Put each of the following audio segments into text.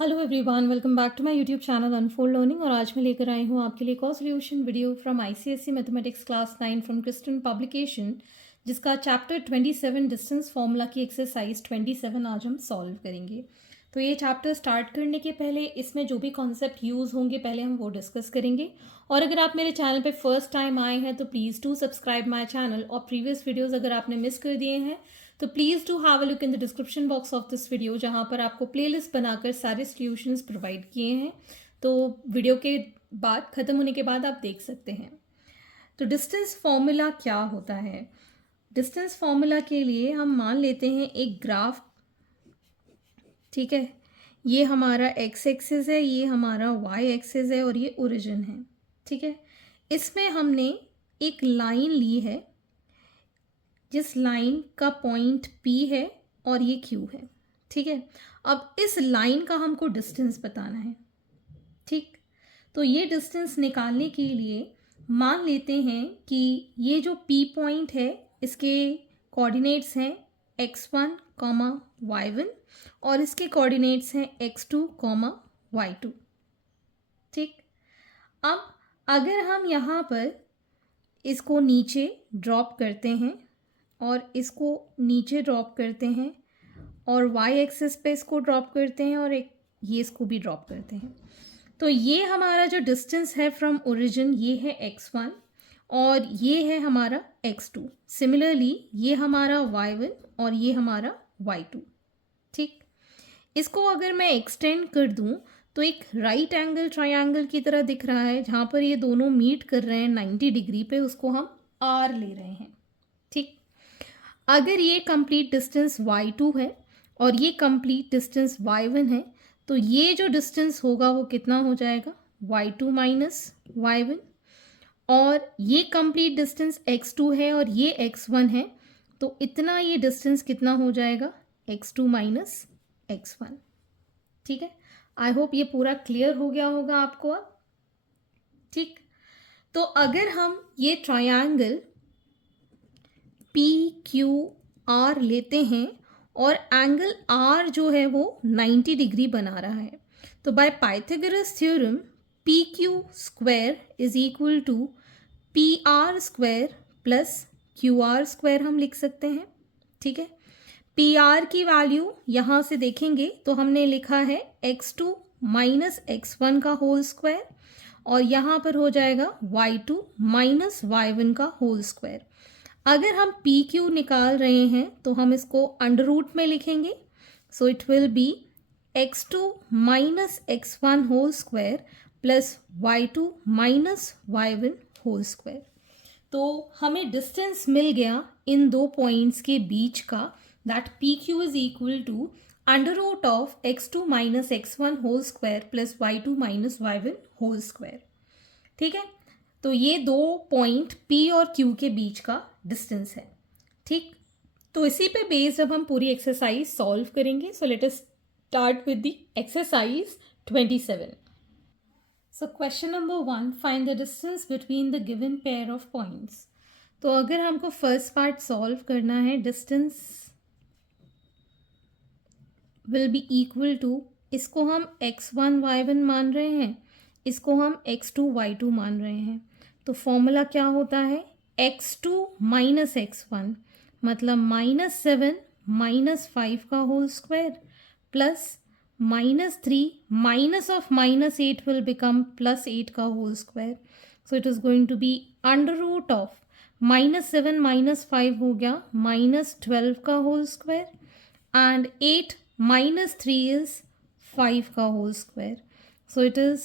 Hello everyone, welcome back to my YouTube channel unfold learning. और आज मैं लेकर आई हूँ आपके लिए एक और solution video from ICSE mathematics class 9 from Kristen publication, जिसका चैप्टर 27 डिस्टेंस फार्मूला की एक्सरसाइज 27 आज हम सॉल्व करेंगे। तो ये चैप्टर स्टार्ट करने के पहले इसमें जो भी कॉन्सेप्ट यूज़ होंगे पहले हम वो डिस्कस करेंगे। और अगर आप मेरे चैनल पे फर्स्ट टाइम आए हैं तो please do subscribe my channel, और प्रीवियस वीडियोज़ अगर आपने मिस कर दिए हैं तो please do have a look in the description box of this video, जहाँ पर आपको प्लेलिस्ट बनाकर सारे सॉल्यूशंस प्रोवाइड किए हैं। तो वीडियो के बाद ख़त्म होने के बाद आप देख सकते हैं। तो डिस्टेंस फॉर्मूला क्या होता है? डिस्टेंस फॉर्मूला के लिए हम मान लेते हैं एक ग्राफ, ठीक है। ये हमारा एक्स एक्सिस है, ये हमारा वाई एक्सिस है और ये ओरिजिन है, ठीक है। इसमें हमने एक लाइन ली है जिस लाइन का पॉइंट P है और ये Q है, ठीक है। अब इस लाइन का हमको डिस्टेंस बताना है, ठीक। तो ये डिस्टेंस निकालने के लिए मान लेते हैं कि ये जो P पॉइंट है इसके कोऑर्डिनेट्स हैं x1, y1 और इसके कोऑर्डिनेट्स हैं x2, y2, ठीक। अब अगर हम यहाँ पर इसको नीचे ड्रॉप करते हैं और इसको नीचे ड्रॉप करते हैं और y एक्सिस पे इसको ड्रॉप करते हैं और एक ये इसको भी ड्रॉप करते हैं, तो ये हमारा जो डिस्टेंस है फ्रॉम ओरिजिन ये है x1 और ये है हमारा x2। सिमिलरली ये हमारा y1 और ये हमारा y2, ठीक। इसको अगर मैं एक्सटेंड कर दूं तो एक राइट एंगल ट्रायंगल की तरह दिख रहा है, जहाँ पर ये दोनों मीट कर रहे हैं 90 डिग्री पे, उसको हम r ले रहे हैं, ठीक। अगर ये कंप्लीट डिस्टेंस y2 है और ये कंप्लीट डिस्टेंस y1 है तो ये जो डिस्टेंस होगा वो कितना हो जाएगा, y2 माइनस y1। और ये कंप्लीट डिस्टेंस x2 है और ये x1 है, तो इतना ये डिस्टेंस कितना हो जाएगा, x2 माइनस x1, ठीक है। आई होप ये पूरा क्लियर हो गया होगा आपको अब, ठीक। तो अगर हम ये ट्रायंगल PQR लेते हैं और एंगल R जो है वो 90 डिग्री बना रहा है, तो by Pythagoras theorem PQ square is equal to PR square plus QR square हम लिख सकते हैं, ठीक है। PR की वैल्यू यहाँ से देखेंगे तो हमने लिखा है x2 माइनस x1 का होल स्क्वायर और यहाँ पर हो जाएगा y2 माइनस y1 का होल स्क्वायर। अगर हम PQ निकाल रहे हैं तो हम इसको अंडर रूट में लिखेंगे, so it will be x2 minus x1 whole square plus y2 minus y1 whole square. तो हमें डिस्टेंस मिल गया इन दो पॉइंट्स के बीच का, that PQ is equal to under root of x2 minus x1 whole square plus y2 minus y1 whole square, ठीक है। तो ये दो पॉइंट P और Q के बीच का डिस्टेंस है, ठीक। तो इसी पे बेस्ड अब हम पूरी एक्सरसाइज सॉल्व करेंगे। So let us start with the exercise 27। So question number 1, find the distance between the given pair of points. तो अगर हमको फर्स्ट पार्ट सॉल्व करना है, distance will be equal to, इसको हम x1 y1 मान रहे हैं, इसको हम x2 y2 मान रहे हैं। तो फॉर्मूला क्या होता है, x2 माइनस x1 मतलब -7 माइनस 5 का whole square plus -3 minus of -8 will become +8 का whole square. So it is going to be under root of -7 minus 5 हो गया -12 का whole square and 8 minus 3 is 5 का whole square. So it is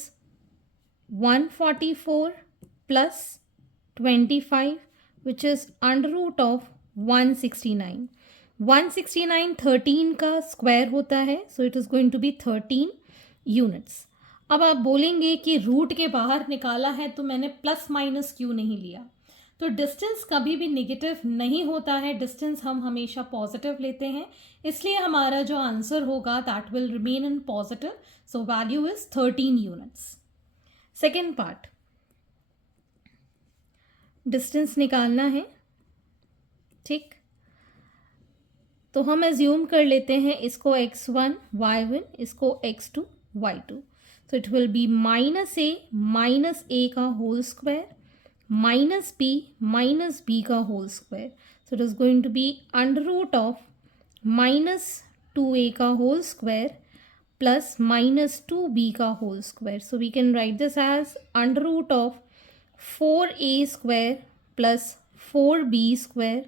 144 plus 25 which is under root of 169. 169 13 का square होता है, so it is going to be 13 units. अब आप बोलेंगे कि रूट के बाहर निकाला है तो मैंने प्लस माइनस क्यों नहीं लिया। तो डिस्टेंस कभी भी नेगेटिव नहीं होता है, डिस्टेंस हम हमेशा पॉजिटिव लेते हैं, इसलिए हमारा जो आंसर होगा that will remain in positive. So value is 13 units. Second part, distance निकालना है, ठीक। तो हम एज्यूम कर लेते हैं इसको x1 y1, इसको x2 y2. So it will be minus a का whole square minus b का whole square. So it is going to be under root of minus 2a का whole square plus minus 2b का whole square. So we can write this as under root of 4a square plus 4b square,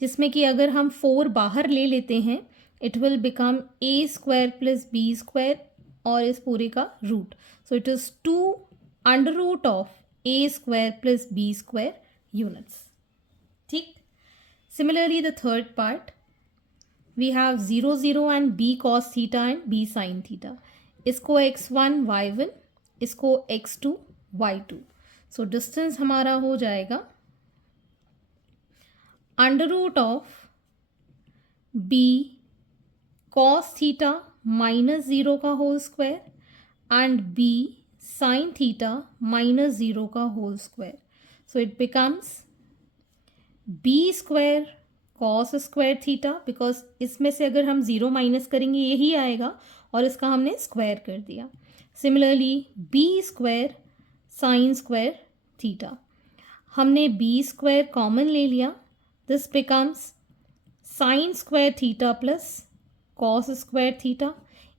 जिसमें कि अगर हम 4 बाहर ले लेते हैं it will become a square plus b square और इस पूरे का root. So it is 2 under root of a square plus b square units. ठीक. Similarly the third part we have 0 0 and b cos theta and b sin theta. इसको x1 y1, इसको x2 y2. So distance हमारा हो जाएगा under root of b cos theta minus 0 का whole square and b sin theta minus 0 का whole square. So it becomes b square cos square theta, because इसमें से अगर हम 0 माइनस करेंगे यही आएगा और इसका हमने स्क्वायर कर दिया. Similarly b square sin square theta, हमने b स्क्वायर कॉमन ले लिया. This becomes sin square theta plus cos square theta.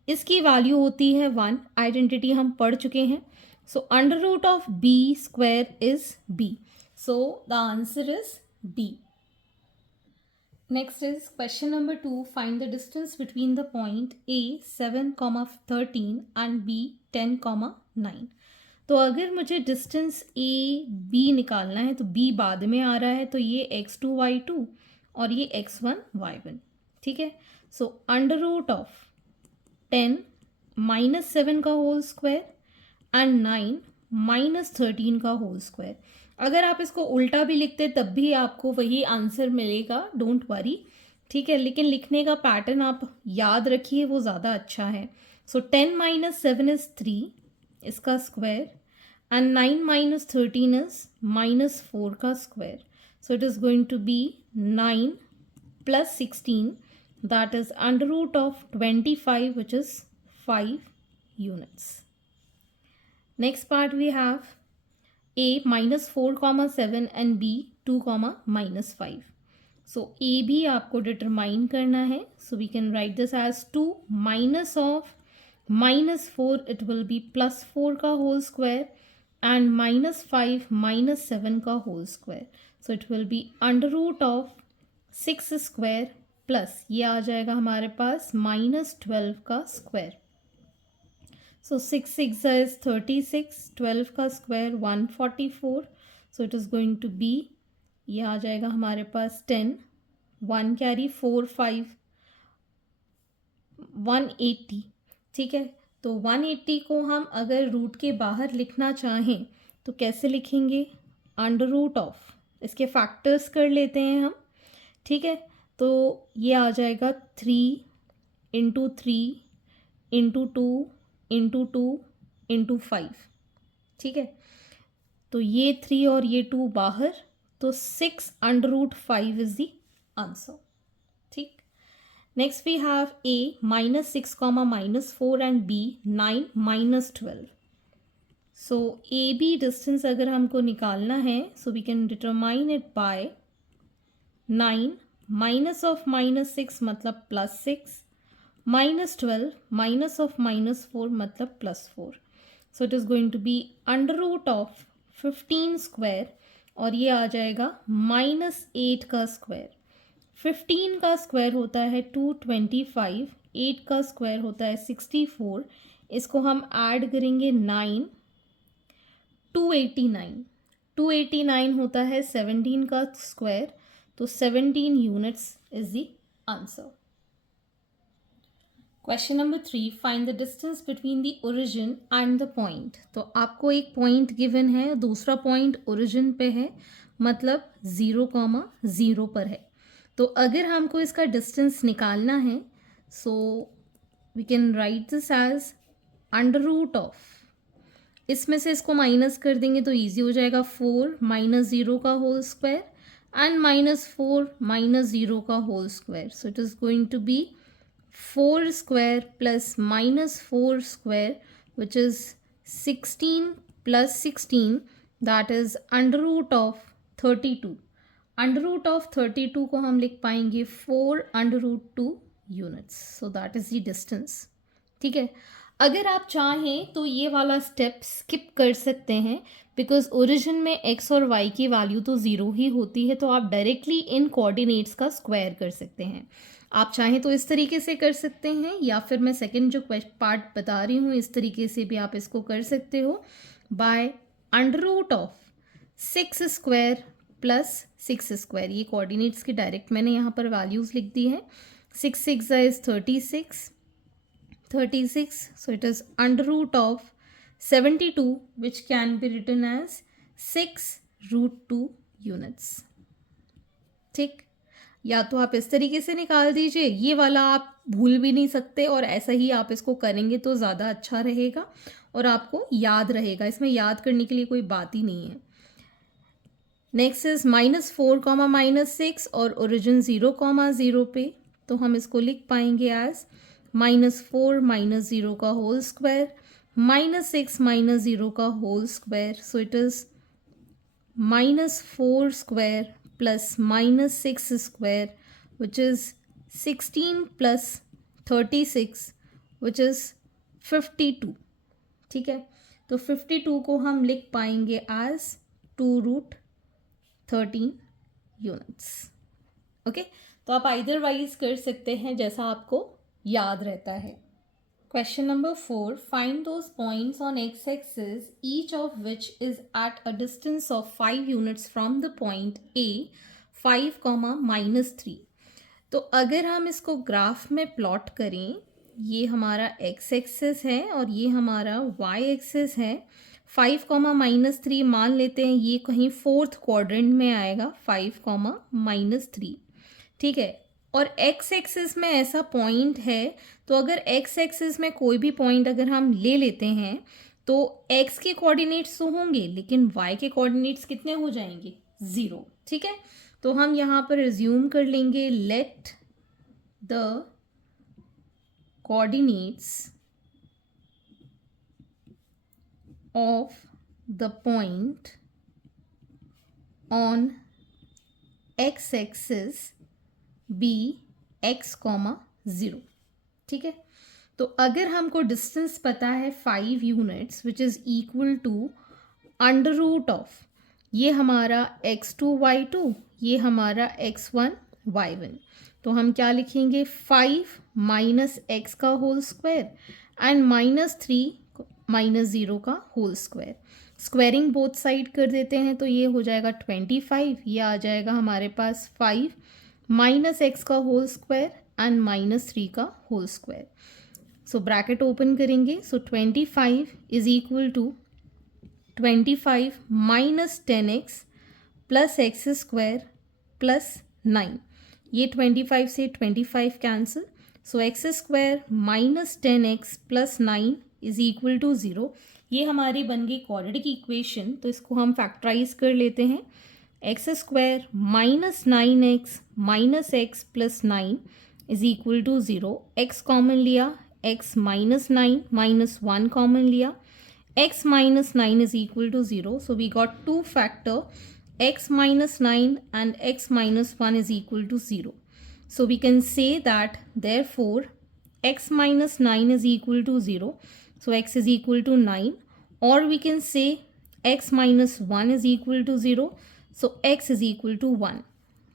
इसकी वैल्यू होती है 1. आइडेंटिटी हम पढ़ चुके हैं. So under root of b square is b. So the answer is b. Next is question number 2. Find the distance between the point A 7,13 and B 10,9. तो अगर मुझे डिस्टेंस A B निकालना है तो B बाद में आ रहा है, तो ये x2 y2 और ये x1 y1. ठीक है. So under root of 10 minus 7 का होल स्क्वायर एंड 9 माइनस 13 का होल स्क्वायर. अगर आप इसको उल्टा भी लिखते तब भी आपको वही आंसर मिलेगा, डोंट वरी. ठीक है, लेकिन लिखने का पैटर्न आप याद रखिए, वो ज़्यादा अच्छा है. सो 10 माइनस 7 इज़ 3, इसका square, and 9 minus 13 is minus 4 का square. So it is going to be 9 plus 16, that is under root of 25, which is 5 units. Next part we have a minus 4,7 and b 2, minus 5. So a b आपको determine करना है. So we can write this as 2 minus of minus 4, it will be plus 4 का whole square and minus 5 minus 7 का whole square. So it will be under root of 6 square plus ये आ जाएगा हमारे पास minus 12 का square. So 6 6 is 36, 12 का square 144. So it is going to be, ये आ जाएगा हमारे पास 10, 1 कैरी 4 5 180. ठीक है, तो 180 को हम अगर रूट के बाहर लिखना चाहें तो कैसे लिखेंगे? अंडर रूट ऑफ, इसके फैक्टर्स कर लेते हैं हम. ठीक है, तो ये आ जाएगा 3 इंटू 3 इंटू 2 इंटू 2 इंटू 5. ठीक है, तो ये 3 और ये 2 बाहर, तो 6 under root 5 is the answer. ठीक. Next we have a minus 6 minus 4 and b 9 minus 12. So A B distance अगर हमको निकालना है, so we can determine it by 9 minus of minus 6 मतलब plus 6, minus 12 minus of minus 4 मतलब plus 4. So it is going to be under root of 15 square और ये आ जाएगा माइनस 8 का स्क्वायर. 15 का स्क्वायर होता है 225, 8 का स्क्वायर होता है 64. इसको हम ऐड करेंगे 9, 289. 289 होता है 17 का स्क्वायर, तो 17 units is the answer. Question number 3. Find the distance between the origin and the point. तो आपको एक पॉइंट गिवन है, दूसरा पॉइंट ओरिजिन पे है, मतलब 0,0 पर है. तो अगर हमको इसका डिस्टेंस निकालना है, so we can write this as under root of, इसमें से इसको माइनस कर देंगे तो ईजी हो जाएगा. 4 माइनस 0 का whole square and minus 4 minus 0 का whole square. So it is going to be 4 square plus minus 4 square, which is 16 plus 16, that is under root of 32. Under root of 32 को हम लिख पाएंगे 4 under root 2 units. So that is the distance. ठीक है. अगर आप चाहें तो ये वाला स्टेप स्किप कर सकते हैं, बिकॉज ओरिजिन में x और y की वैल्यू तो ज़ीरो ही होती है, तो आप डायरेक्टली इन कोऑर्डिनेट्स का स्क्वायर कर सकते हैं. आप चाहें तो इस तरीके से कर सकते हैं, या फिर मैं सेकंड जो पार्ट बता रही हूँ इस तरीके से भी आप इसको कर सकते हो. By under root of 6 square plus 6 square, ये कोऑर्डिनेट्स की डायरेक्ट मैंने यहाँ पर वैल्यूज़ लिख दी है. 6 6 is 36, so it is under root of 72, which can be written as 6 root 2 units. ठीक. या तो आप इस तरीके से निकाल दीजिए, ये वाला आप भूल भी नहीं सकते, और ऐसा ही आप इसको करेंगे तो ज़्यादा अच्छा रहेगा और आपको याद रहेगा. इसमें याद करने के लिए कोई बात ही नहीं है. नेक्स्ट इज -4, -6 और ओरिजिन 0, पे, तो हम इसको लिख पाएंगे एज -4 -0 का होल स्क्वायर -6 -0 का whole square. So it is -4 square plus -6 square, which is 16 plus 36, which is 52. ठीक है. तो 52 को हम लिख पाएंगे एज 2 रूट 13 यूनिट्स. ओके. तो आप आइदर वाइज कर सकते हैं जैसा आपको याद रहता है. Question number 4, find those points on x axis each of which is at a distance of 5 units from the point A 5, -3. तो अगर हम इसको ग्राफ में प्लॉट करें, ये हमारा एक्स एक्सिस है और ये हमारा वाई एक्सिस है. 5, -3 मान लेते हैं ये कहीं 4th क्वाड्रेंट में आएगा, 5, -3. ठीक है. और एक्स एक्सिस में ऐसा पॉइंट है, तो अगर एक्स एक्सिस में कोई भी पॉइंट अगर हम ले लेते हैं तो एक्स के कोऑर्डिनेट्स तो होंगे, लेकिन वाई के कोऑर्डिनेट्स कितने हो जाएंगे? 0. ठीक है. तो हम यहाँ पर रिज्यूम कर लेंगे, let the coordinates of the point on x-axis be x, 0. ठीक है. तो अगर हमको डिस्टेंस पता है 5 units, which is equal to under root of, ये हमारा x2 y2, ये हमारा x1 y1. तो हम क्या लिखेंगे? 5 माइनस एक्स का होल स्क्वायर एंड -3 -0 का whole square. Squaring both side कर देते हैं तो ये हो जाएगा 25. ये आ जाएगा हमारे पास 5 माइनस एक्स का होल स्क्वायर एंड -3 का whole square. So bracket open करेंगे. So 25 is equal to 25 minus 10x plus x square plus 9. ये 25 से 25 cancel. So x square minus 10x plus 9 is equal to 0. ये हमारी बन गई क्वाड्रेटिक इक्वेशन. तो इसको हम फैक्टराइज कर लेते हैं. X square minus 9x minus x plus 9 is equal to 0. X common लिया, x माइनस 9 माइनस 1 कॉमन लिया, x minus 9 is equal to 0. So we got 2 factor, x minus 9 and x minus 1 is equal to 0. So we can say that therefore x minus 9 is equal to 0. So x is equal to 9, or we can say x minus 1 is equal to 0. So x is equal to 1.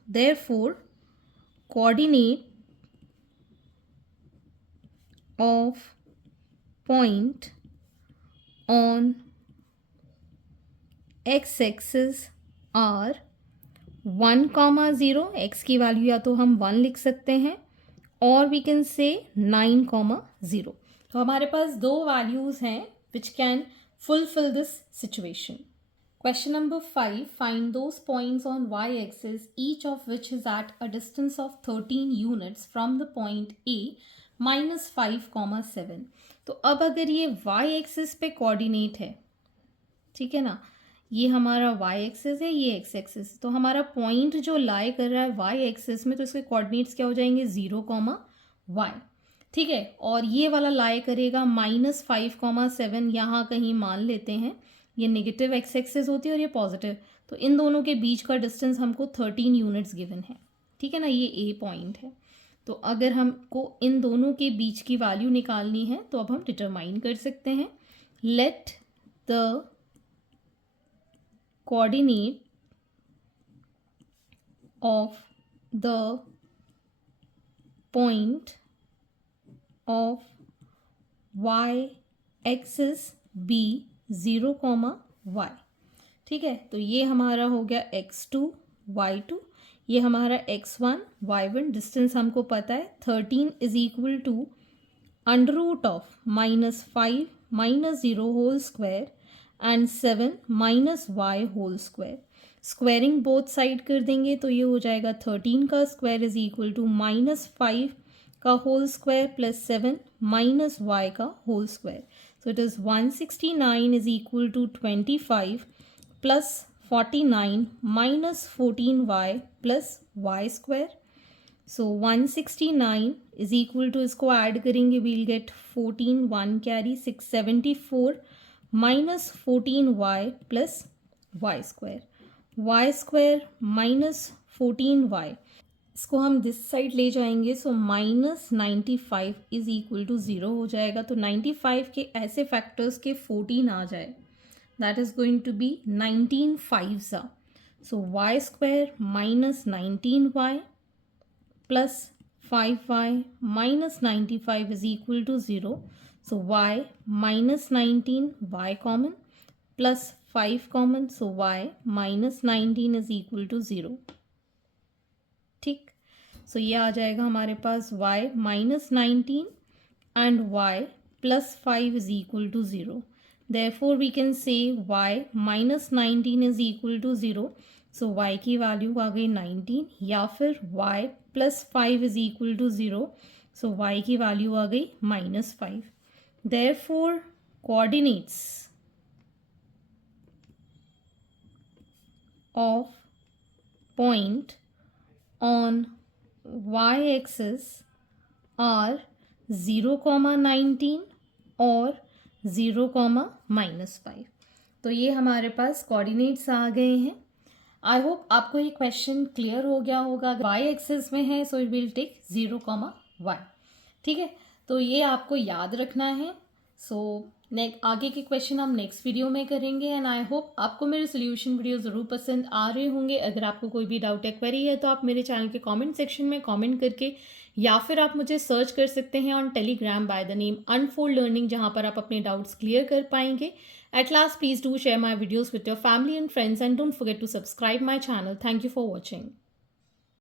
Therefore coordinate of point on x-axis are 1, 0. X की value या तो हम 1 लिख सकते हैं और we can से 9, 0. तो हमारे पास दो वैल्यूज़ हैं which can fulfil this situation. Question number 5, find those points on y axis each of which is at a distance of 13 units from the point A -5, 7. तो अब अगर ये वाई एक्सिस पे कोऑर्डिनेट है, ठीक है ना, ये हमारा वाई एक्सिस है, ये एक्स एक्सिस, तो हमारा पॉइंट जो लाई कर रहा है वाई एक्सिस में, तो इसके कोऑर्डिनेट्स क्या हो जाएंगे? 0, y. ठीक है, और ये वाला लाई करेगा -5,7, यहाँ कहीं मान लेते हैं ये नेगेटिव एक्स एक्सिस होती है और ये पॉजिटिव, तो इन दोनों के बीच का डिस्टेंस हमको 13 यूनिट्स गिवन है। ठीक है ना, ये ए पॉइंट है। तो अगर हमको इन दोनों के बीच की वैल्यू निकालनी है तो अब हम डिटरमाइन कर सकते हैं। Let the coordinate of the point of y axis be 0, y। ठीक है, तो ये हमारा हो गया x2 y2, ये हमारा x1 y1। डिस्टेंस हमको पता है 13 is equal to √(-5 -0 whole square and 7 -y whole square. Squaring both side कर देंगे तो ये हो जाएगा 13 का स्क्वायर इज इक्वल टू -5 का होल स्क्वायर प्लस 7 -y का whole square. So it is 169 is equal to 25 plus 49 minus 14y plus y square. So 169 is equal to, इसको ऐड करेंगे we'll get 14, 1 carry 674 minus 14y plus y square, y square minus 14y, इसको हम this side ले जाएंगे। सो -95 is equal to 0 हो जाएगा। तो 95 के ऐसे फैक्टर्स के 14 आ जाए, that is going to be 19 5s। So y square minus 19y plus 5y minus 95 is equal to 0। So y minus 19, y common plus 5 common, so y minus 19 is equal to 0। ठीक, so ये आ जाएगा हमारे पास y minus 19 and y plus 5 is equal to 0। Therefore we can say y minus 19 is equal to 0। So y की value आ गई 19, या फिर y plus 5 is equal to 0। So y की वैल्यू आ गई -5। Therefore coordinates of point on y-axis are 0,19 और 0,-5। तो ये हमारे पास कोऑर्डिनेट्स आ गए हैं। आई होप आपको ये क्वेश्चन क्लियर हो गया होगा। y एक्सिस में है सो इट विल टेक 0,y। ठीक है, तो ये आपको याद रखना है। सो आगे के क्वेश्चन हम नेक्स्ट वीडियो में करेंगे एंड आई होप आपको मेरे सोल्यूशन वीडियो ज़रूर पसंद आ रहे होंगे। अगर आपको कोई भी डाउट या क्वेरी है तो आप मेरे चैनल के कमेंट सेक्शन में कमेंट करके, या फिर आप मुझे सर्च कर सकते हैं on Telegram by the name Unfold Learning, जहां पर आप अपने डाउट्स क्लियर कर पाएंगे। At last, please do share my videos with your family and friends and don't forget to subscribe my channel. Thank you for watching.